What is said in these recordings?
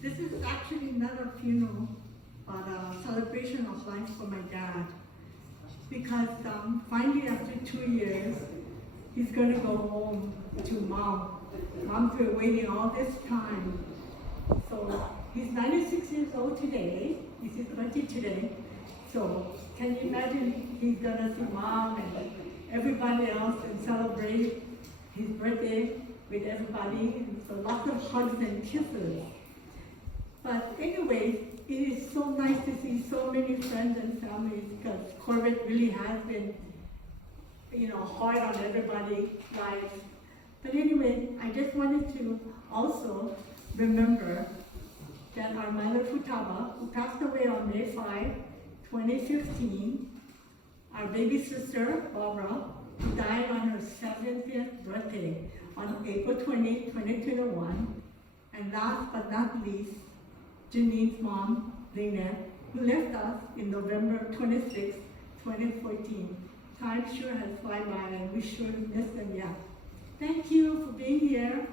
This is actually not a funeral, but a celebration of life for my dad. Because finally after 2 years, he's gonna go home to mom. Mom's been waiting all this time. So he's 96 years old today. This is his birthday today. So can you imagine he's gonna see mom and everybody else and celebrate his birthday with everybody. So lots of hugs and kisses. But anyway, it is so nice to see so many friends and families because COVID really has been, hard on everybody's lives. But anyway, I just wanted to also remember that our mother Futaba, who passed away on May 5, 2015, our baby sister Barbara, who died on her 70th birthday on April 20, 2021, and last but not least, Janine's mom, Lynette, who left us in November 26, 2014. Time sure has fly by and we sure miss them yet. Thank you for being here.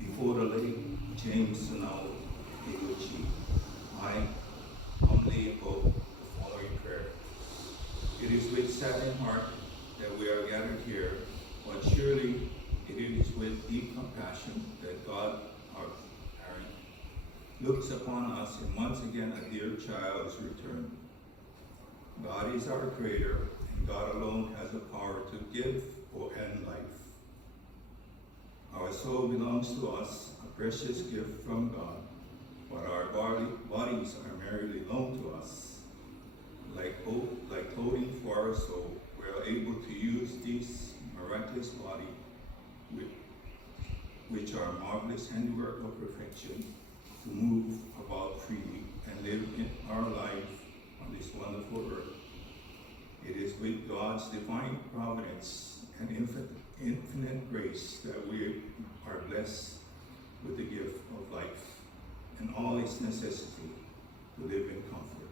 Before the late James Higuchi, I humbly invoke the following prayer. It is with saddened heart that we are gathered here, but surely it is with deep compassion that God, our parent, looks upon us and once again a dear child is returned. God is our creator, and God alone has the power to give or end life. Our soul belongs to us, a precious gift from God, but our bodies are merely loaned to us. Like clothing for our soul, we are able to use this miraculous body, which are marvelous handiwork of perfection, to move about freely and live in our life on this wonderful earth. It is with God's divine providence and infinite grace that we are blessed with the gift of life and all its necessity to live in comfort.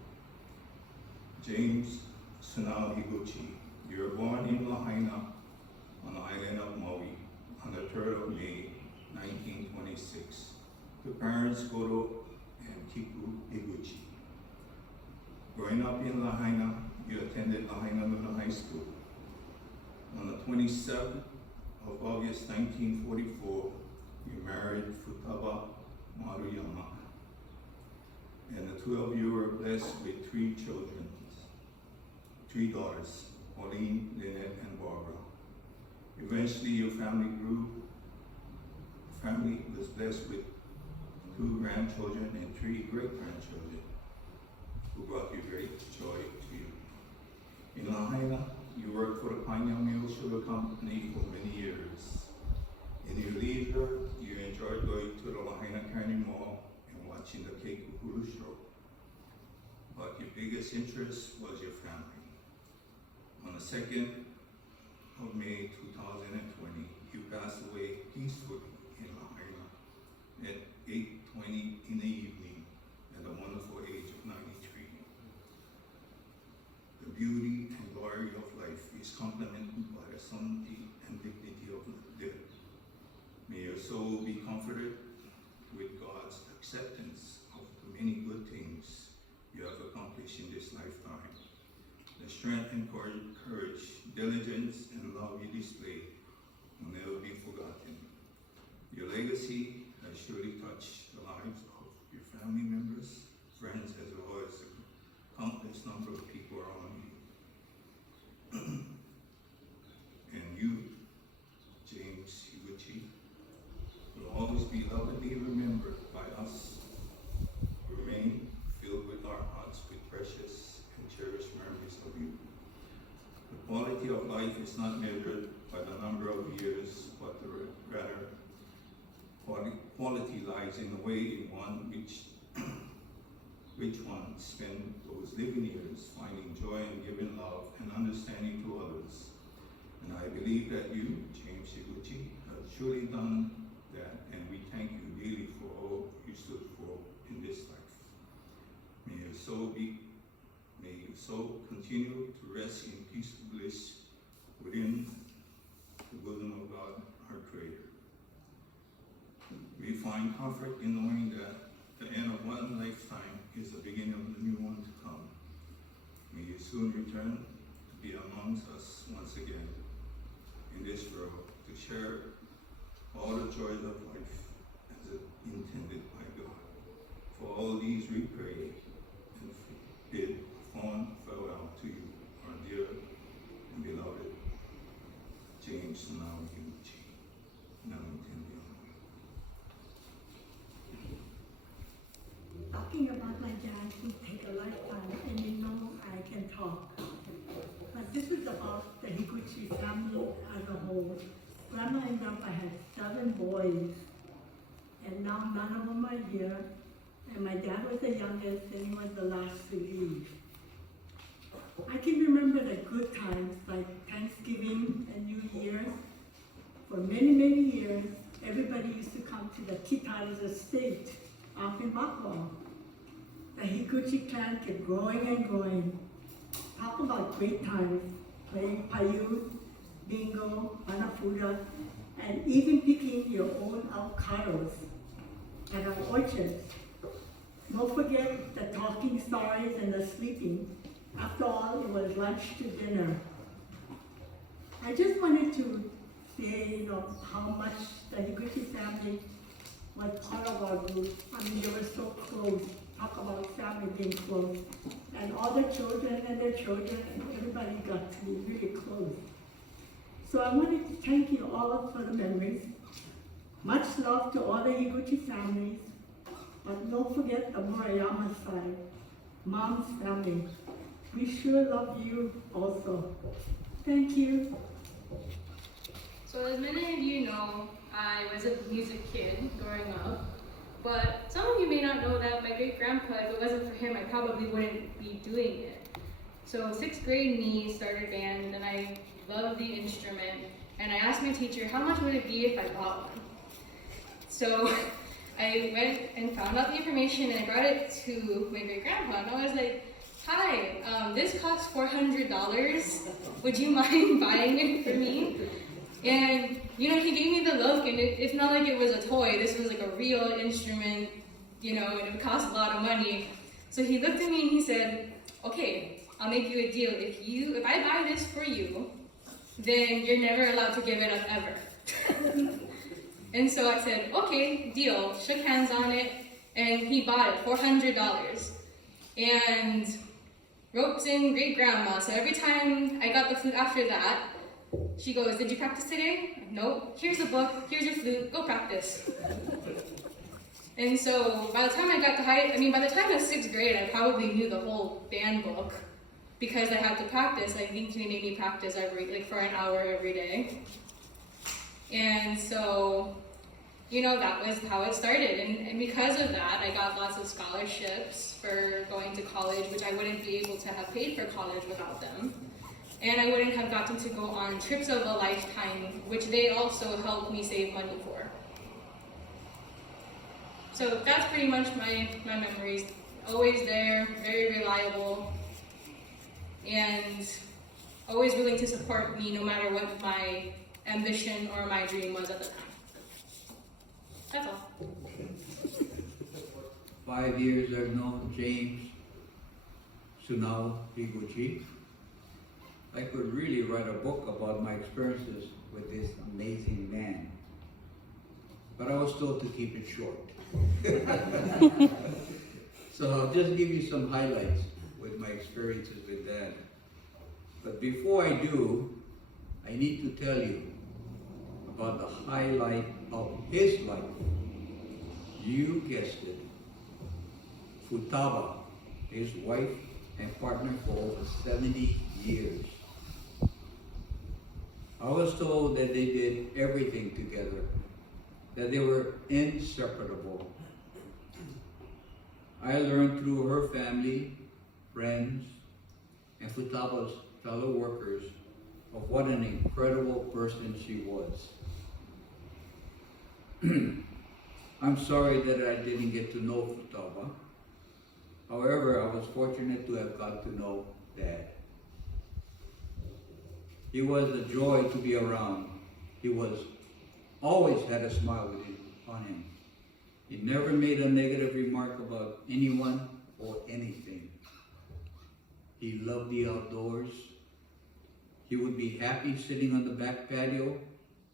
James Sunao Higuchi, you were born in Lahaina on the island of Maui on the 3rd of May, 1926, to parents Goro and Kiku Higuchi. Growing up in Lahaina, you attended Lahaina Middle High School. On the 27th of August 1944, you married Futaba Maruyama, and the two of you were blessed with 3 children, 3 daughters, Pauline, Lynette, and Barbara. Eventually, your family grew. The family was blessed with 2 grandchildren and 3 great-grandchildren, who brought you great joy to you. In Lahaina, you worked for the Pioneer Mill Sugar Company for many years. In your leisure, you enjoyed going to the Lahaina County Mall and watching the Keikuhulu show. But your biggest interest was your family. On the 2nd of May 2020, you passed away peacefully in Lahaina at 8:20 in the evening at the wonderful age of 93. The beauty and glory of life is complemented by the solemnity and dignity of death. May your soul be comforted with God's acceptance of the many good things you have accomplished in this lifetime. The strength and courage, diligence, and love you displayed will never be forgotten. Your legacy has surely touched the lives of your family members, friends, as well as a countless number of people around you. And you, James Higuchi, will always be lovingly remembered by us. Remain filled with our hearts with precious and cherished memories of you. The quality of life is not measured by the number of years, but rather quality lies in the way in which one spend those living years finding joy and giving love and understanding to others. And I believe that you, James Higuchi, have surely done that, and we thank you daily for all you stood for in this life. May your soul so continue to rest in peaceful bliss within the bosom of God, our Creator. We find comfort in knowing that the end of one lifetime is the beginning of the new one to come. May you soon return to be amongst us once again in this world to share all the joys of life as intended by God. For all these we pray and bid fond farewell to you, our dear and beloved James now Higuchi. Now intended. Talking about my dad would take a lifetime, and you know I can talk. But this is about the Higuchi family as a whole. Grandma and Grandpa had 7 boys, and now none of them are here. And my dad was the youngest, and he was the last to leave. I can remember the good times, like Thanksgiving and New Year's. For many, many years, everybody used to come to the Kitari's estate up in Makwa. The Higuchi clan kept growing and growing. Talk about great times, playing payut, bingo, hanafuda, and even picking your own avocados at our orchards. Don't forget the talking stories and the sleeping. After all, it was lunch to dinner. I just wanted to say, how much the Higuchi family was part of our group. I mean, they were so close. Talk about family being close. And all the children and their children, and everybody got to be really close. So I wanted to thank you all for the memories. Much love to all the Higuchi families. But don't forget the Murayama side, Mom's family. We sure love you also. Thank you. So as many of you know, I was a music kid growing up. But some of you may not know that my great-grandpa, if it wasn't for him, I probably wouldn't be doing it. So 6th grade me started band, and I loved the instrument. And I asked my teacher, how much would it be if I bought one? So I went and found out the information, and I brought it to my great-grandpa, and I was like, hi, this costs $400. Would you mind buying it for me? And, he gave me the look, and it's not like it was a toy. This was like a real instrument, and it would cost a lot of money. So he looked at me and he said, okay, I'll make you a deal. If I buy this for you, then you're never allowed to give it up ever. And so I said, okay, deal. Shook hands on it, and he bought it, $400. And roped in great-grandma. So every time I got the flute after that, she goes, did you practice today? Nope. Here's a book, here's your flute, go practice. And so by the time I got to by the time I was 6th grade, I probably knew the whole band book because I had to practice. I think they made me practice for an hour every day. And so, that was how it started. And because of that, I got lots of scholarships for going to college, which I wouldn't be able to have paid for college without them. And I wouldn't have gotten to go on trips of a lifetime, which they also helped me save money for. So that's pretty much my memories. Always there, very reliable, and always willing to support me no matter what my ambition or my dream was at the time. That's all. 5 years I've known James Sunao Higuchi. I could really write a book about my experiences with this amazing man. But I was told to keep it short. So I'll just give you some highlights with my experiences with Dad. But before I do, I need to tell you about the highlight of his life. You guessed it. Futaba, his wife and partner for over 70 years. I was told that they did everything together, that they were inseparable. I learned through her family, friends, and Futaba's fellow workers of what an incredible person she was. I'm sorry that I didn't get to know Futaba. However, I was fortunate to have got to know Dad. He was a joy to be around. He always had a smile on him. He never made a negative remark about anyone or anything. He loved the outdoors. He would be happy sitting on the back patio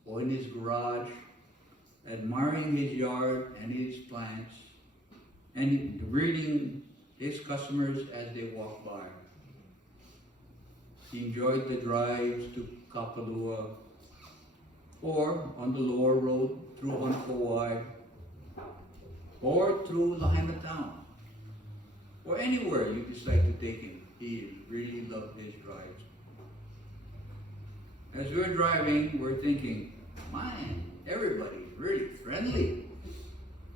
or in his garage, admiring his yard and his plants, and greeting his customers as they walked by. He enjoyed the drives to Kapalua or on the lower road through Honkawai or through Lahaina town or anywhere you decide to take him. He really loved his drives. As we're driving, we're thinking, man, everybody's really friendly.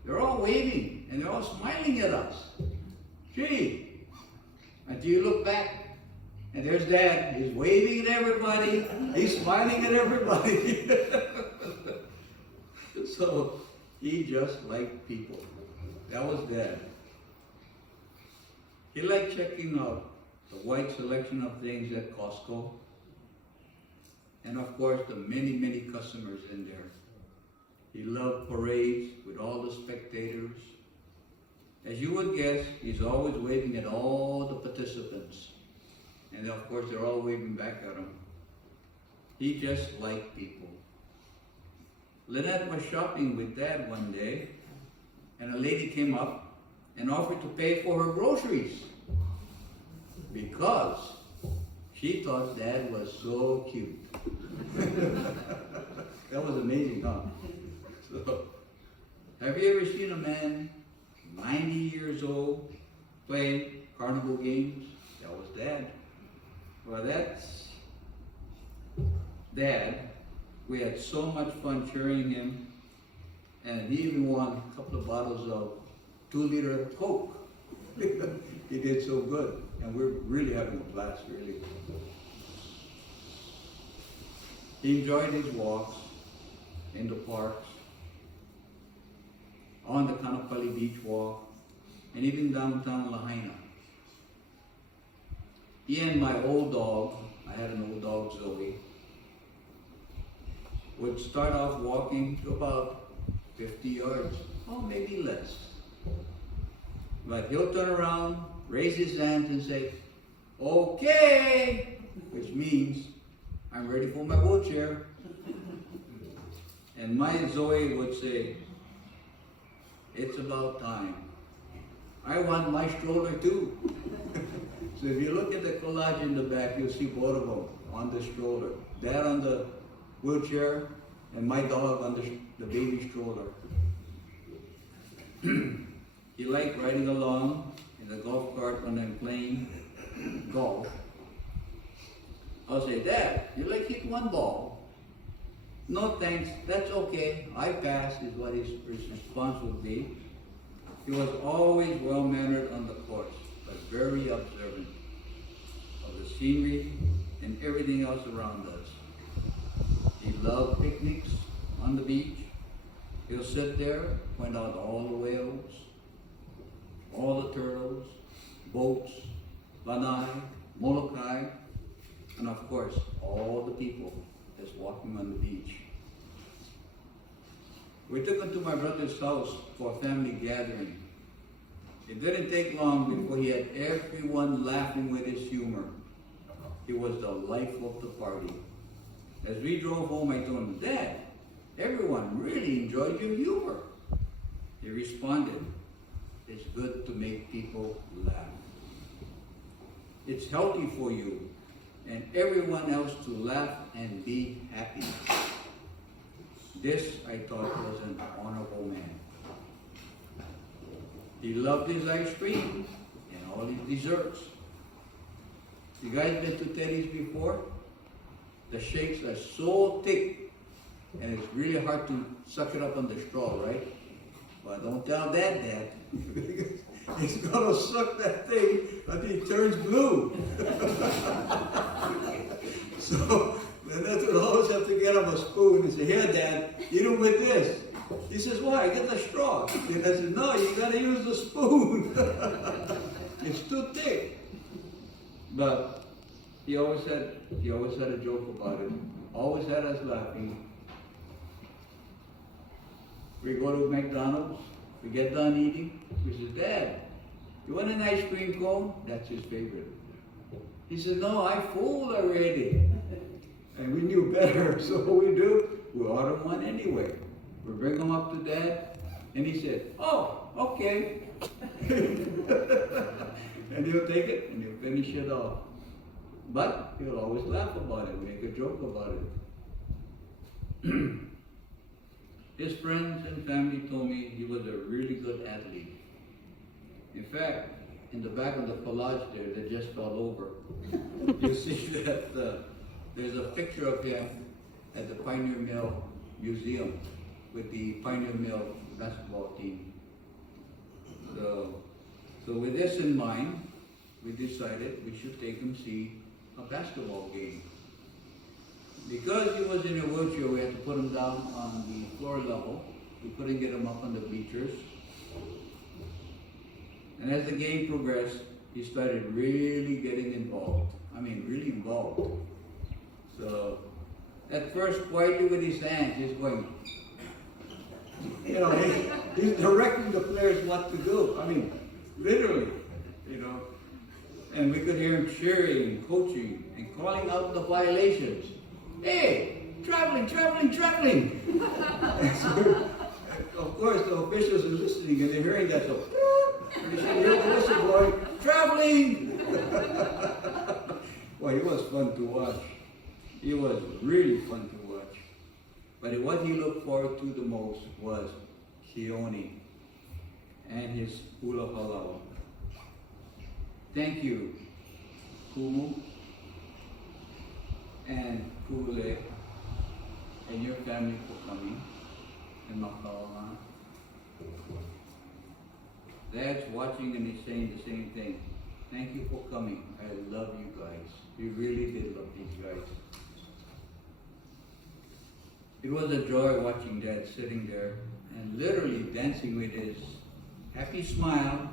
They're all waving and they're all smiling at us. Gee, until you look back and there's Dad. He's waving at everybody. He's smiling at everybody. So he just liked people. That was Dad. He liked checking out the wide selection of things at Costco. And of course, the many, many customers in there. He loved parades with all the spectators. As you would guess, he's always waving at all the participants. And of course, they're all waving back at him. He just liked people. Lynette was shopping with Dad one day, and a lady came up and offered to pay for her groceries because she thought Dad was so cute. That was amazing, huh? So, have you ever seen a man 90 years old playing carnival games? That was Dad. Well, that's Dad. We had so much fun cheering him, and he even won a couple of bottles of 2-liter Coke. He did so good, and we're really having a blast, really. He enjoyed his walks in the parks, on the Kanapali Beach Walk, and even downtown Lahaina. He and my old dog, I had an old dog, Zoe, would start off walking to about 50 yards, or maybe less. But he'll turn around, raise his hands and say, okay, which means I'm ready for my wheelchair. And my Zoe would say, it's about time. I want my stroller too. So if you look at the collage in the back, you'll see both of them on the stroller. Dad on the wheelchair and my dog on the baby stroller. He liked riding along in the golf cart when I'm playing golf. I'll say, Dad, you like hit one ball? No thanks, that's okay, I pass, is what his response would be. He was always well-mannered on the course, but very observant of the scenery and everything else around us. He loved picnics on the beach. He'll sit there, point out all the whales, all the turtles, boats, lanai, molokai, and of course, all the people just walking on the beach. We took him to my brother's house for a family gathering. It didn't take long before he had everyone laughing with his humor. He was the life of the party. As we drove home, I told him, Dad, everyone really enjoyed your humor. He responded, it's good to make people laugh. It's healthy for you and everyone else to laugh and be happy. This, I thought, was an honorable man. He loved his ice cream and all his desserts. You guys been to Teddy's before? The shakes are so thick and it's really hard to suck it up on the straw, right? But don't tell Dad that. He's gonna suck that thing until it turns blue. So Lynette would always have to get him a spoon and say, here Dad, eat him with this. He says, why? Get the straw. And I said, no, you gotta use the spoon. too thick. But he always had a joke about it. Always had us laughing. We go to McDonald's, we get done eating, we say, Dad, you want an ice cream cone? That's his favorite. He said, no, I full already. And we knew better, so what we do, we order one anyway. We bring them up to Dad, and he said, oh, okay. And he'll take it, and he'll finish it off. But he'll always laugh about it, make a joke about it. His friends and family told me he was a really good athlete. In fact, in the back of the collage there, that just fell over, you see that there's a picture of him at the Pioneer Mill Museum with the Pioneer Mill basketball team. So with this in mind, we decided we should take him see a basketball game. Because he was in a wheelchair, we had to put him down on the floor level. We couldn't get him up on the bleachers. And as the game progressed, he started really getting involved. I mean, really involved. So, at first, quietly with his hands, he's going, you know, he's directing the players what to do. I mean, literally, you know. And we could hear him cheering, coaching, and calling out the violations. Hey, traveling. So, of course, the officials are listening and they're hearing that. So, they should hear the whistle blowing, traveling. Well, it was fun to watch. It was really fun to watch. But what he looked forward to the most was Keone and his hula halawa. Thank you, Kumu and Kule and your family for coming, and Makawa. Dad's watching and he's saying the same thing. Thank you for coming. I love you guys. We really did love these guys. It was a joy watching Dad sitting there and literally dancing with his happy smile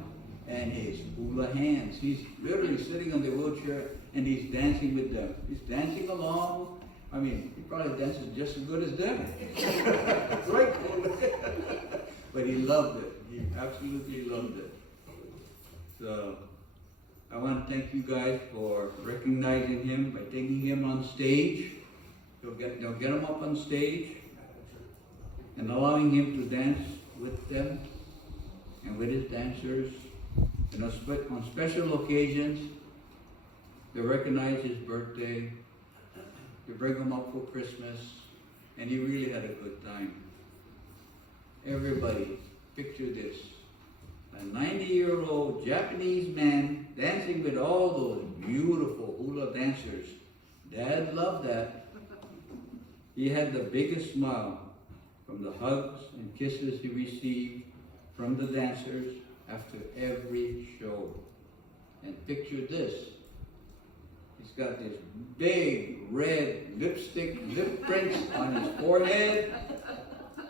and his hula hands. He's literally sitting on the wheelchair and he's dancing with them. He's dancing along. I mean, he probably dances just as good as them. Right? But he loved it. He absolutely loved it. So, I want to thank you guys for recognizing him by taking him on stage. They'll get him up on stage and allowing him to dance with them and with his dancers. And on special occasions, they recognize his birthday, they bring him up for Christmas, and he really had a good time. Everybody, picture this. A 90-year-old Japanese man dancing with all those beautiful hula dancers. Dad loved that. He had the biggest smile from the hugs and kisses he received from the dancers after every show. And picture this. He's got this big red lip prints on his forehead,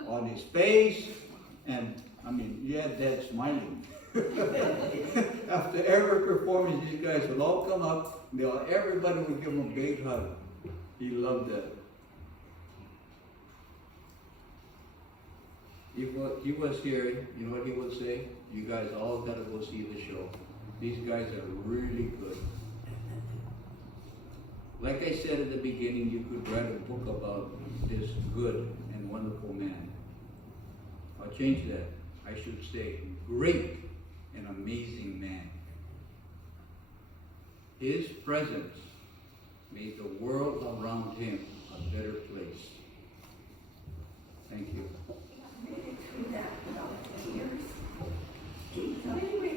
on his face, and I mean, you had Dad smiling. After every performance, these guys would all come up, and everybody would give him a big hug. He loved that. If he was here, you know what he would say? You guys all gotta go see the show. These guys are really good. Like I said at the beginning, you could write a book about this good and wonderful man. I'll change that. I should say, great and amazing man. His presence made the world around him a better place. Thank you. Made it through that without tears. So anyway,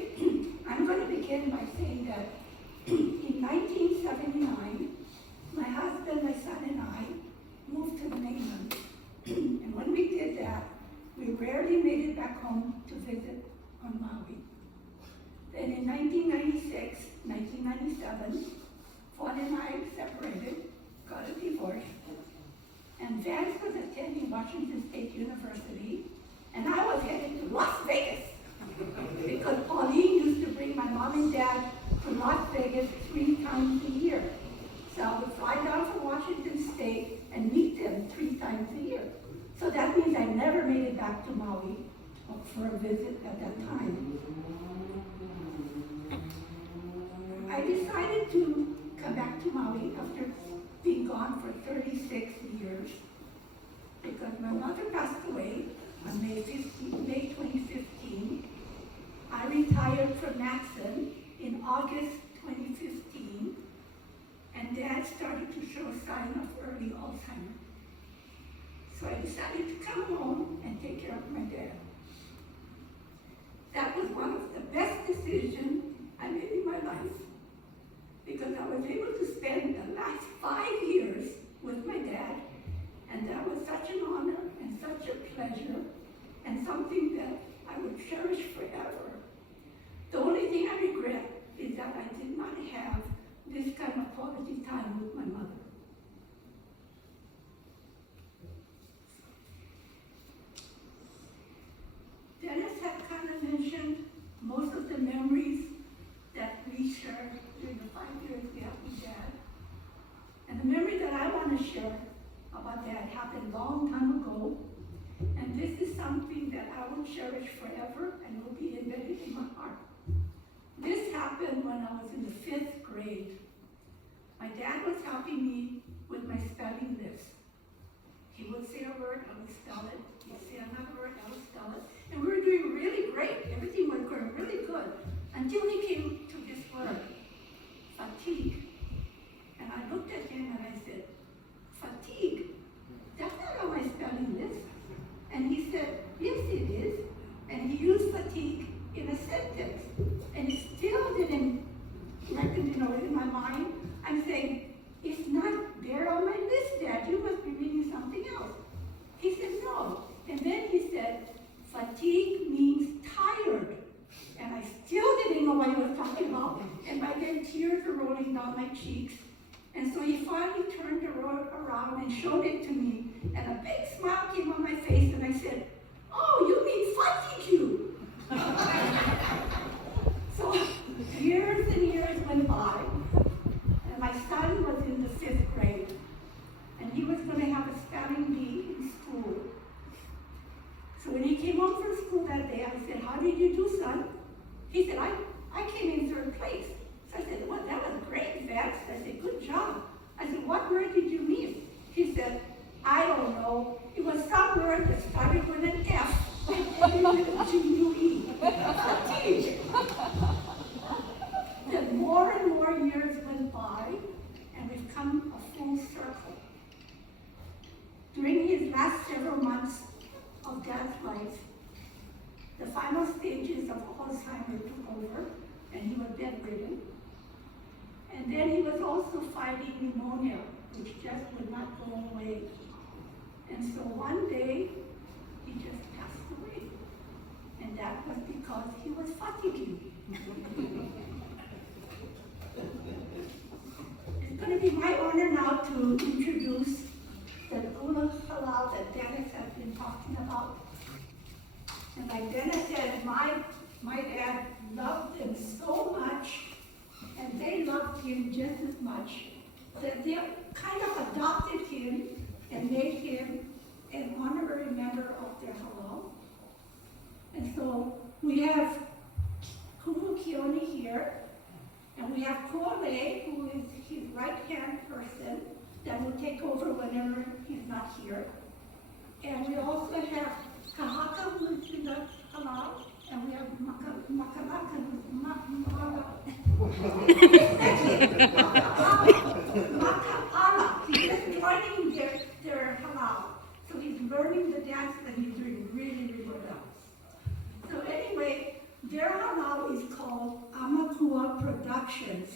I'm going to begin by saying that in 1979, my husband, my son, and I moved to the mainland. And when we did that, we rarely made it back home to visit on Maui. Then in 1996, 1997, Fawn and I separated, got a divorce, and Vance was attending Washington State University, and I was headed to Las Vegas because Pauline used to bring my mom and dad for a visit at that time. I decided to come back to Maui after being gone for 36 years because my mother passed away on May 2015. I retired from Matson in August 2015, and Dad started to show signs of early Alzheimer's. So I decided to come home and take care of my dad. That was one of the best decisions I made in my life because I was able to spend the last 5 years with my dad, and that was such an honor and such a pleasure and something that I would cherish forever. The only thing I regret is that I did not have this kind of quality time with my mother. Dennis had kind of mentioned most of the memories that we shared during the 5 years we had with Dad. And the memory that I want to share about Dad happened a long time ago. And this is something that I will cherish forever and will be embedded in my heart. This happened when I was in the 5th grade. My dad was helping me with my spelling list. He would say a word, I would spell it. He'd say another word, I would spell it. And we were doing really great. Everything was going really good. Until he came to this word, fatigue. And I looked at him and I said, fatigue? That's not on my spelling list. And he said, yes it is. And he used fatigue in a sentence. And it still didn't reckon, in my mind. I'm saying, it's not there on my list, Dad. You must be reading something else. He said, no. And then he said, fatigue means tired. And I still didn't know what he was talking about. And by then tears were rolling down my cheeks. And so he finally turned the road around and showed it to me. And a big smile came on my face and I said, oh, you mean fatigue. So years and years went by. And my son was in the 5th grade. And he was going to have a spelling bee in school. So when he came home from school that day, I said, how did you do, son? He said, I came in 3rd place. So I said, well, that was great, Vance. I said, good job. I said, what word did you mean? He said, I don't know. It was some word that started with an F and ended with a G-U-E. Fatigue. Then more and more years went by, and we've come a full circle. During his last several months of Dad's life, the final stages of Alzheimer's took over, and he was bedridden. And then he was also fighting pneumonia, which just would not go away. And so one day, he just passed away. And that was because he was fatigued. It's going to be my honor now to introduce the Ula Halal that Dennis has been talking about. And like Dennis said, my dad loved him so much, and they loved him just as much, that they kind of adopted him and made him an honorary member of their halal. And so we have Kumu Kioni here, and we have Kuole, who is his right-hand person that will take over whenever he's not here. And we also have Kahaka, who is in the halal, and we have Makalaka, who is Maka'ala. He's just joining their halal. So he's learning the dance and he's doing really, really well. So anyway, their halal is called Amakua Productions.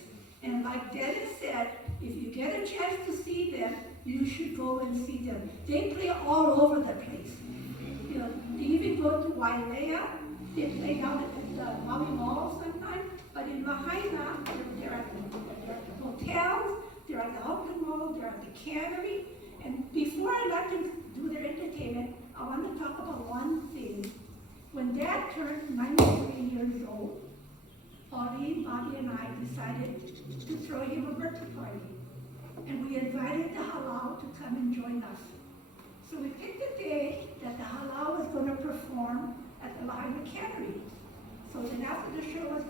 And like Dennis said, if you get a chance to see them, you should go and see them. They play all over the place. They even go to Wailea. They play out at the Maui Mall sometimes. But in Lahaina, they're at the hotels, they're at the outlet mall, they're at the cannery. And before I let them do their entertainment, I want to talk about one thing. When Dad turned 93 years old, Pauline, Bobby, and I decided to throw him a birthday party. And we invited the halal to come and join us. So we picked the day that the halal was going to perform at the Lahaina Cannery. So then after the show was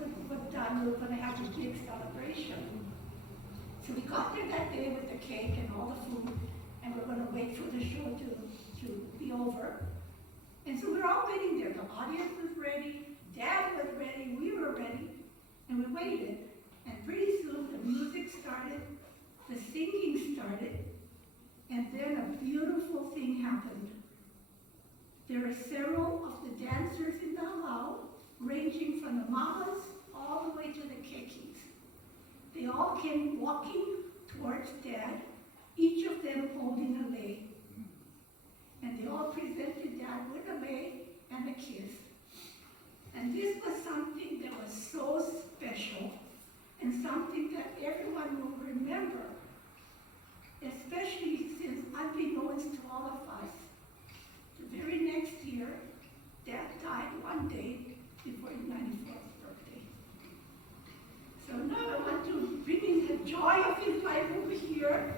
done, we were gonna have a big celebration. So we got there that day with the cake and all the food, and we're gonna wait for the show to be over. And so we're all waiting there. The audience was ready, Dad was ready, we were ready, and we waited. And pretty soon the music started, the singing started, and then a beautiful thing happened. There were several of the dancers in the halau, ranging from the mamas all the way to the kekis. They all came walking towards Dad, each of them holding a lei. And they all presented Dad with a lei and a kiss. And this was something that was so special and something that everyone will remember, especially since unbeknownst to all of us, the very next year, Dad died one day before his 94th birthday. So now I want to bring in the joy of his life over here,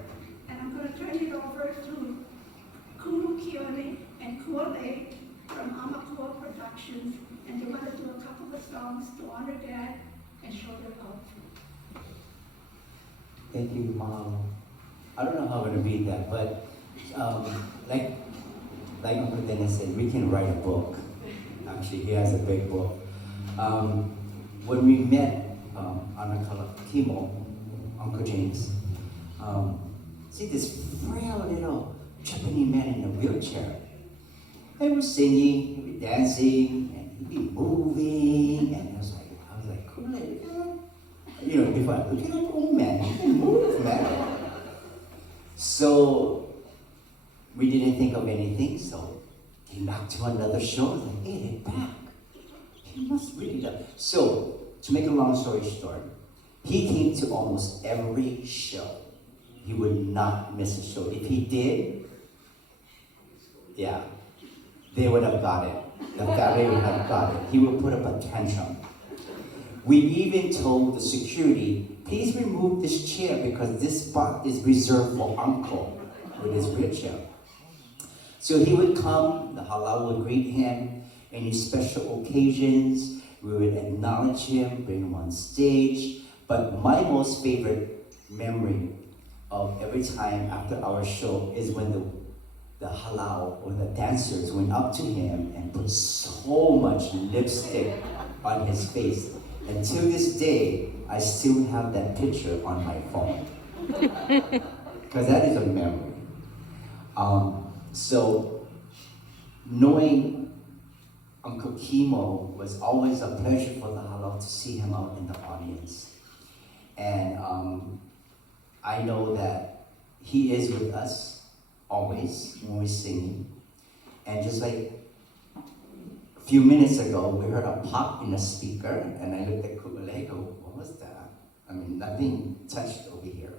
and I'm going to turn it over to Kulu Kione and Kuale from Amakua Productions, and they want to do a couple of songs to honor Dad and show their love. Thank you, Mom. I don't know how I'm going to read that, but like Uncle Dennis said, we can write a book. Actually, he has a big book. When we met on Kimo, Uncle James, see this frail little Japanese man in a wheelchair. He was singing, he'd be dancing, and he'd be moving, and I was like, cool, you know, if I look at that old man, he can move, man. So we didn't think of anything, so came back to another show. I was like, hey, they're back. He must really love. So, to make a long story short, he came to almost every show. He would not miss a show. If he did, yeah, they would have got it. The family would have got it. He would put up a tantrum. We even told the security, please remove this chair because this spot is reserved for Uncle with his wheelchair. So he would come, the halau would greet him, any special occasions, we would acknowledge him, bring him on stage. But my most favorite memory of every time after our show is when the halau or the dancers went up to him and put so much lipstick on his face. And to this day, I still have that picture on my phone. Because that is a memory. So, knowing Uncle Kimo was always a pleasure for the halau to see him out in the audience. And I know that he is with us always when we sing. And just like a few minutes ago, we heard a pop in the speaker, and I looked at Ku'ule and go, what was that? I mean, nothing touched over here.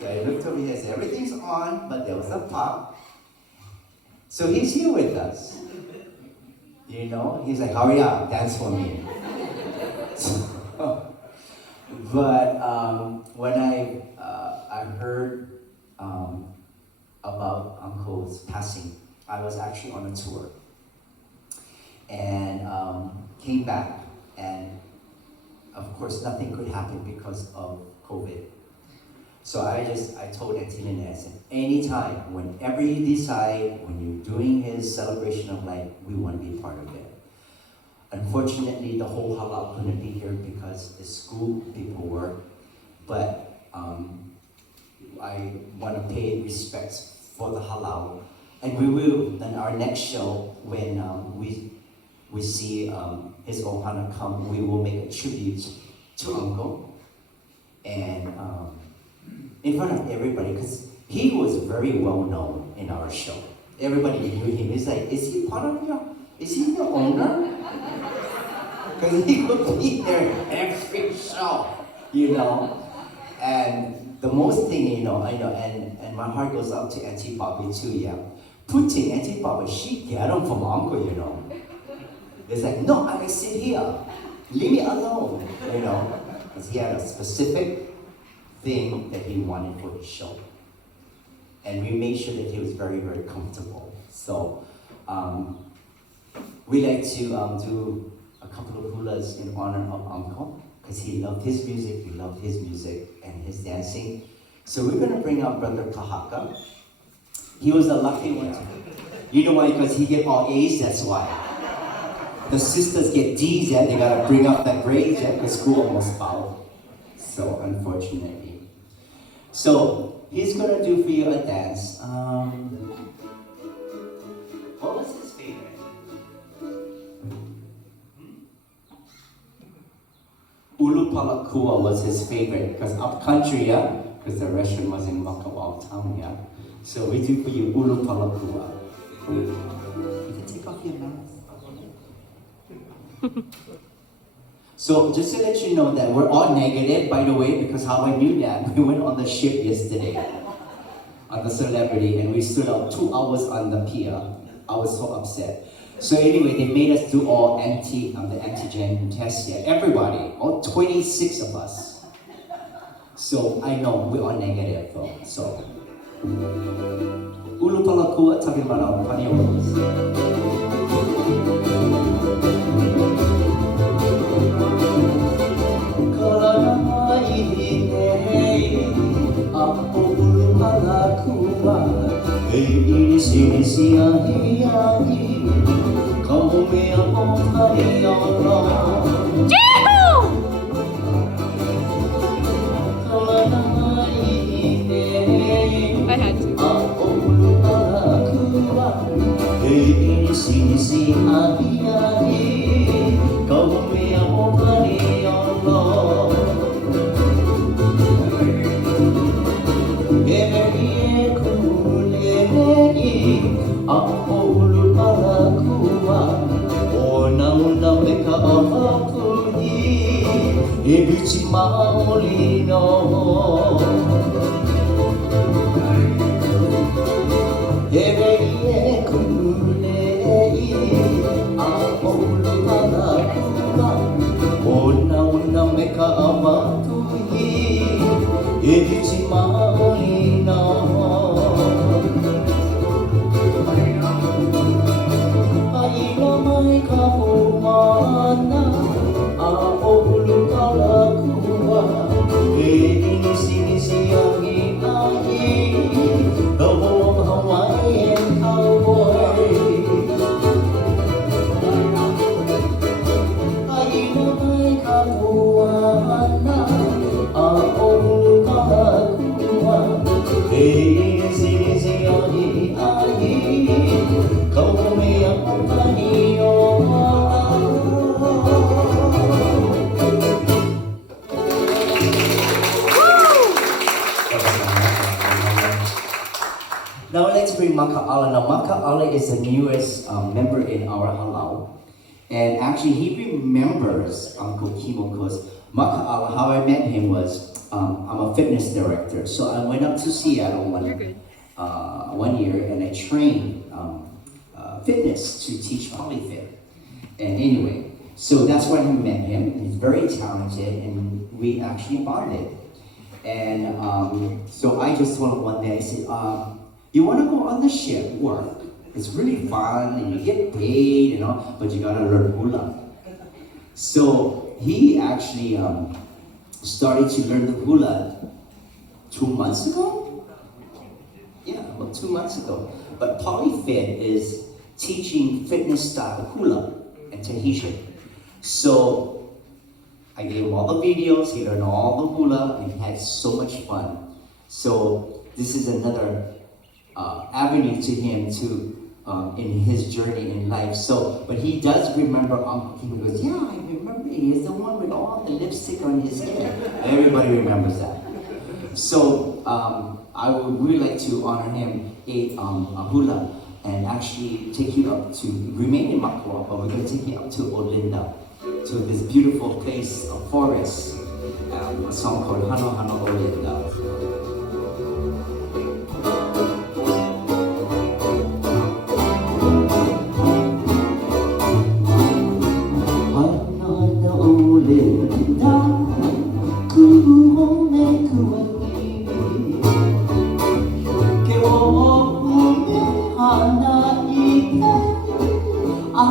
Yeah, I looked over here and said, everything's on, but there was a pop. So he's here with us. You know, he's like, hurry up, dance for me. But when I heard about Uncle's passing, I was actually on a tour. And came back, and of course nothing could happen because of COVID. So I told Antina, I said, anytime, whenever you decide, when you're doing his celebration of life, we want to be part of it. Unfortunately, the whole halau couldn't be here because the school people were, but I want to pay respects for the halau. And we will, in our next show, when we see his ohana come, we will make a tribute to Uncle. And in front of everybody, because he was very well known in our show. Everybody knew him. It's like, is he part of your, is he the owner? Because he would be there every show, you know. And the most thing, you know, I know, and my heart goes up to Auntie Bobby too, yeah. Putting Auntie Bobby, she get him from Uncle, you know. It's like, no, I can sit here. Leave me alone, you know. Because he had a specific thing that he wanted for his show. And we made sure that he was very, very comfortable. So, we like to do a couple of hulas in honor of Uncle, because he loved his music, and his dancing. So we're gonna bring out Brother Kahaka. He was the lucky one. You know why? Because he get all A's, that's why. The sisters get D's, yeah, they gotta bring up that grades, yeah, because school almost fouled. So, unfortunately. So, he's gonna do for you a dance. What was his favorite? Ulupalakua was his favorite, because up country, yeah, because the restaurant was in Makawao town, yeah. So we do for you Ulupalakua. You can take off your mask. So just to let you know that we're all negative, by the way, because how I knew that, we went on the ship yesterday, on the Celebrity, and we stood out 2 hours on the pier. I was so upset. So anyway, they made us do all the antigen tests here. Everybody, all 26 of us. So I know we're all negative though. So Ulupalakua, talking about our panios. I had to. Higuchi Maolino Ebeie Kulei Aolu Palakua Ona Meka Amatuhi Higuchi Maolino Aina Mai Kapuana Aolu Palakua Ini sini siangi ahi The warm Hawaiian cowboy Aina mai kapuana Aolu Palakua Ini sini siangi ahi Kau meyang panio Now let's bring Maka'ala. Now Maka'ala is the newest member in our halau. And actually he remembers Uncle Kimo because Maka'ala, how I met him was, I'm a fitness director. So I went up to Seattle one year and I trained fitness to teach polyfit. And anyway, so that's where I met him. He's very talented and we actually bonded. And so I just told him one day, I said, you want to go on the ship, work. It's really fun and you get paid, you know, but you gotta learn hula. So he actually started to learn the hula 2 months ago? Yeah, about 2 months ago. But Polyfit is teaching fitness style hula and Tahitian. So I gave him all the videos, he learned all the hula, and he had so much fun. So this is another avenue to him to in his journey in life. So, but he does remember Uncle Kim. He goes, yeah, I remember. He is the one with all the lipstick on his head. Everybody remembers that. So I would really like to honor him a hula and actually take you up to remain in Makua, but we're going to take you up to Olinda, to this beautiful place, a forest, a song called Hano Hano Olinda. I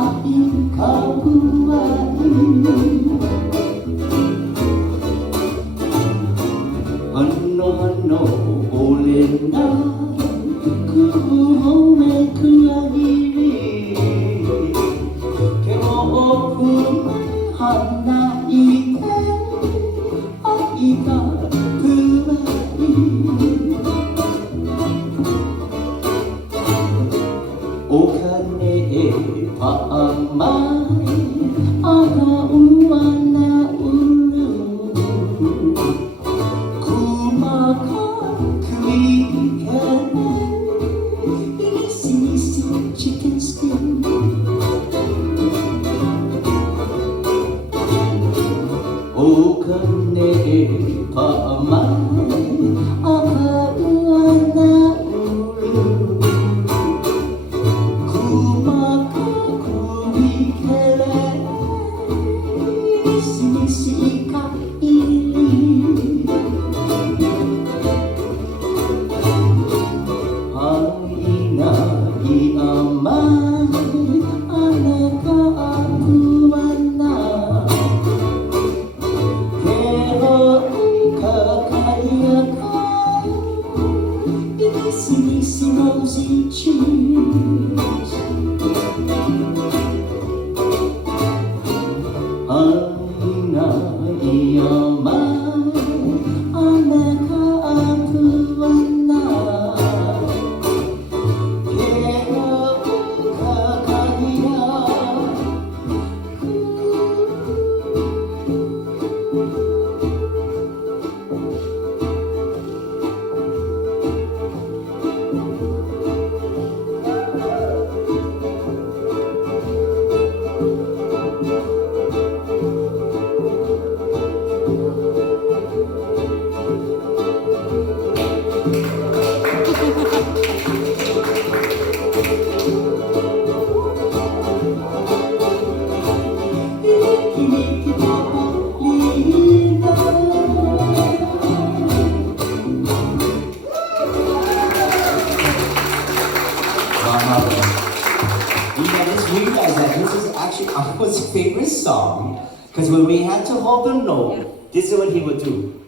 Uncle's favorite song, because when we had to hold the note, this is what he would do.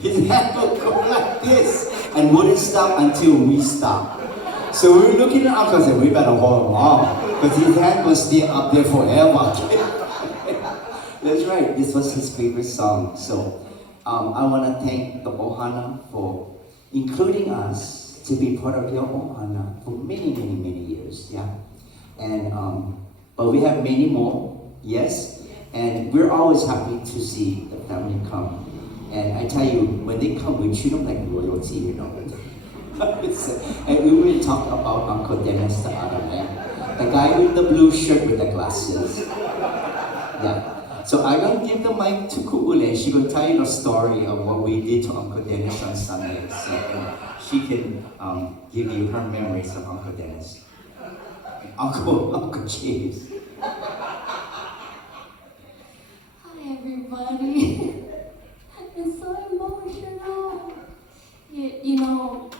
His hand would go like this and wouldn't stop until we stopped. So we were looking at Uncle and said, we better hold him on, because his hand was still up there forever. That's right, this was his favorite song. So I want to thank the Ohana for including us to be part of your Ohana for many, many, many years. Yeah. And but we have many more, yes. And we're always happy to see the family come. And I tell you, when they come, we treat them like royalty, you know. And we will talk about Uncle Dennis the other day, the guy with the blue shirt with the glasses. Yeah. So I'm gonna give the mic to Ku'ule. She's gonna tell you the story of what we did to Uncle Dennis on Sunday. So she can give you her memories of Uncle Dennis. Uncle James. Hi everybody. It's so emotional. You know,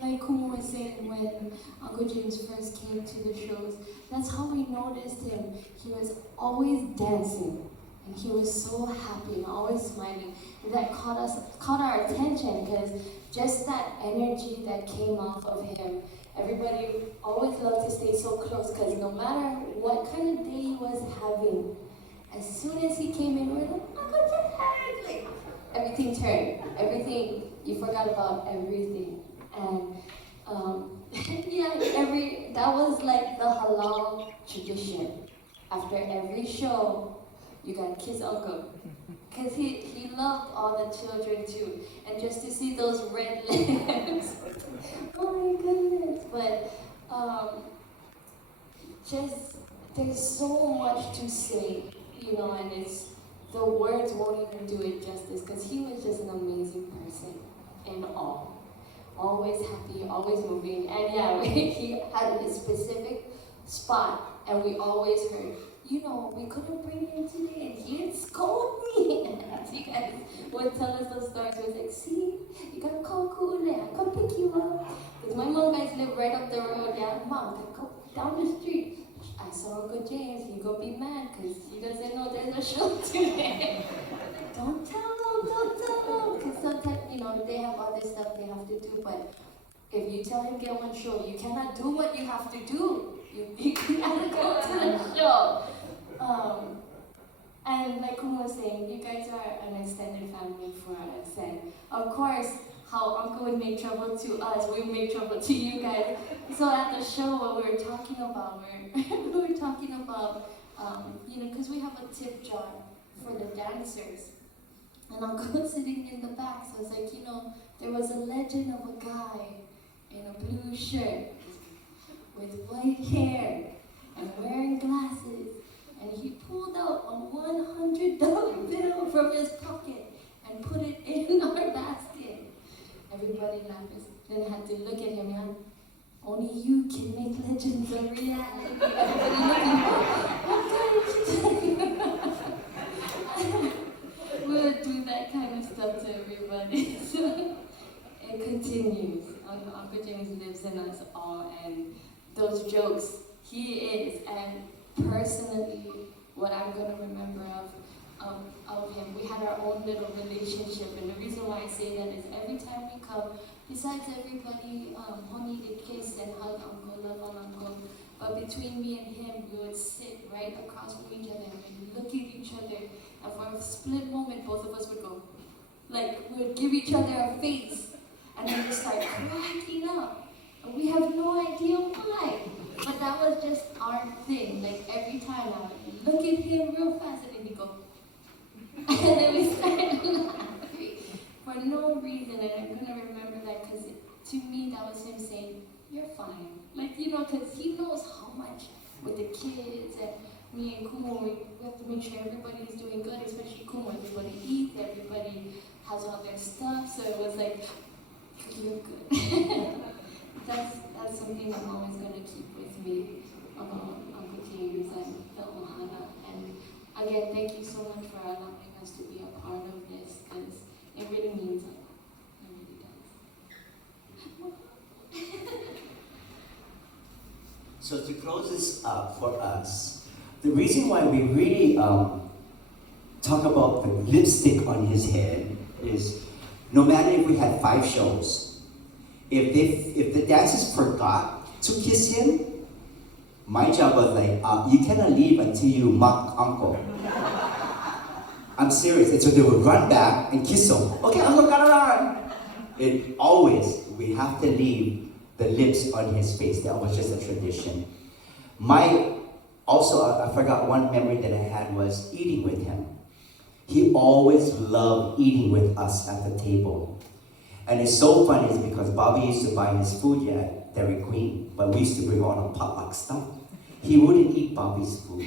like Kumu was saying, when Uncle James first came to the shows, that's how we noticed him. He was always dancing, and he was so happy and always smiling. And that caught our attention, because just that energy that came off of him, everybody always loved to stay so close, because no matter what kind of day he was having, as soon as he came in, we were like, Uncle James! Like, everything turned. Everything, you forgot about everything. And yeah, that was like the halal tradition. After every show, you gotta kiss Uncle. Because he loved all the children too. And just to see those red lips, oh my goodness. But just, there's so much to say, you know, and the words won't even do it justice, because he was just an amazing person in all. Always happy, always moving. And yeah, he had a specific spot, and we always heard, you know, we couldn't bring him today, and he'd scold me. And you guys would tell us those stories. It was like, see, you gotta call Kule, I can pick you up. Because my mom guys live right up the road. Yeah, Mom, go down the street. I saw Uncle James, he go be mad, because he doesn't know there's a show today. Don't tell him, because sometimes, you know, they have other stuff they have to do, but if you tell him get one show, you cannot do what you have to do. You gotta go to the show. And like Kumo was saying, you guys are an extended family for us, and of course, how Uncle would make trouble to us, we would make trouble to you guys. So at the show, what we were talking about, we were talking about, you know, because we have a tip jar for the dancers. And Uncle was sitting in the back, so it's like, you know, there was a legend of a guy in a blue shirt with white hair and wearing glasses. and he pulled out a $100 bill from his pocket and put it in our basket. Everybody laughed. Then had to look at him, yeah. Only you can make legends a reality. Everybody looking, we'll do that kind of stuff to everybody. So it continues. Uncle James lives in us all, and those jokes, he is. And personally, what I'm going to remember of him, we had our own little relationship, and the reason why I say that is every time we come, besides everybody, honey to kiss and hug Uncle, love on Uncle, but between me and him, we would sit right across from each other and we'd look at each other, and for a split moment, both of us would go, like, we would give each other a face, and then we'd start cracking up, and we have no idea why, but that was just our thing. Like, every time I would look at him real fast, and then he'd go, and then we started laughing for no reason, and I'm gonna remember that because to me that was him saying, "You're fine." Like, you know, because he knows how much with the kids and me and Kumo, we have to make sure everybody is doing good, especially Kumo. Everybody eats, everybody has all their stuff, so it was like, "You're good." that's something I'm always gonna keep with me about Uncle James and the Ohana. And again, thank you so much for allowing us to be a part of this, because it really means a lot. It really does. So to close this up for us, the reason why we really talk about the lipstick on his head is no matter if we had 5 shows, if the dancers forgot to kiss him, my job was like, you cannot leave until you mock Uncle. I'm serious. And so they would run back and kiss him. Okay, Uncle, gotta run. It always, we have to leave the lips on his face. That was just a tradition. Also, I forgot one memory that I had was eating with him. He always loved eating with us at the table. And it's so funny is because Bobby used to buy his food at Dairy Queen, but we used to bring all the potluck stuff. He wouldn't eat Bobby's food.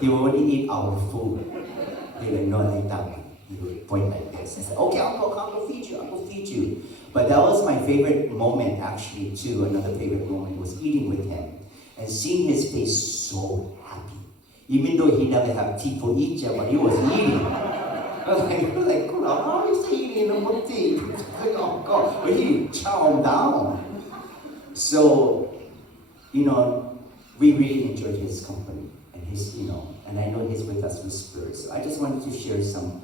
He would only eat our food. He would not like that one. He would point like this and say, "Okay, I'll feed you, I'll feed you." But that was my favorite moment actually too. Another favorite moment was eating with him and seeing his face so happy. Even though he never had teeth for each but he was eating. I was like, how is he eating no more teeth? Oh God, but he chow him down. So, you know, we really enjoyed his company and his, you know, and I know he's with us with spirit. So I just wanted to share some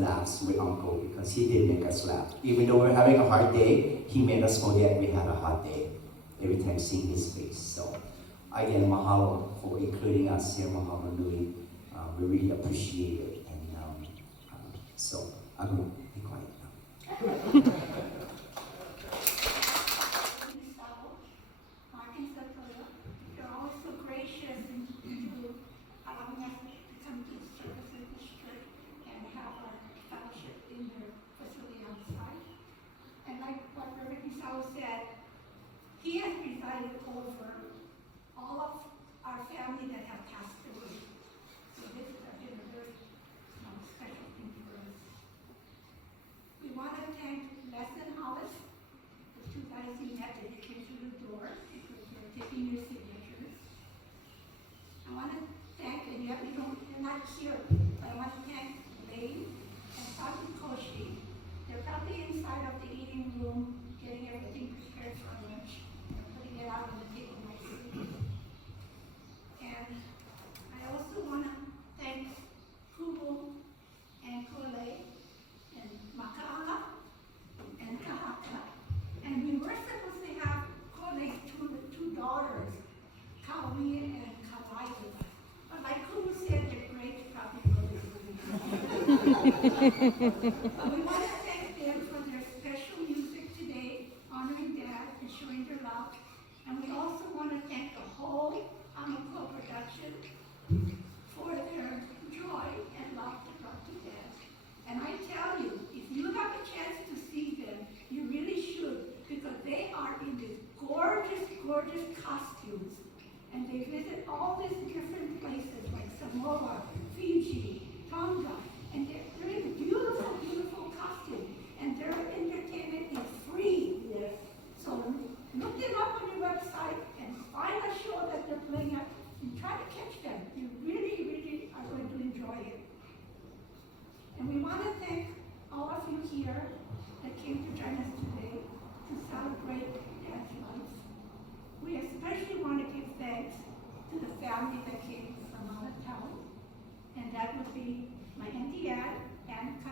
laughs with Uncle because he did make us laugh. Even though we're having a hard day, he made us forget we had a hard day every time seeing his face. So again, mahalo for including us here, mahalo nui. We really appreciate it. And so I'm going to be quiet now. You're always so gracious into allowing us to come to the service of this church and have a fellowship in your facility on site. And like what Reverend Isao said, he has presided over all of our family that have passed away. So this has been a very special thing for us. We want to thank Les and Hollis, the 2 guys you met that you came through the door because they're taking your signatures. I want to thank, and yet you're not here, but I want to thank Lane and Saki Koshi. They're probably inside of the eating room getting everything prepared for lunch. They're putting it out on the table nicely. And I also want to thank Kumu and Kole and Makaala and Kahaka. And we were supposed to have Kole's two daughters, Kawi and Kalai. But like Kumu said, they're great, probably But we want to thank them for their special music today, honoring Dad and showing their love. And we also want to thank the whole Amako production for their joy and love to brought to Dad. And I tell you, if you have a chance to see them, you really should, because they are in these gorgeous, gorgeous costumes. And they visit all these different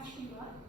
Shiva.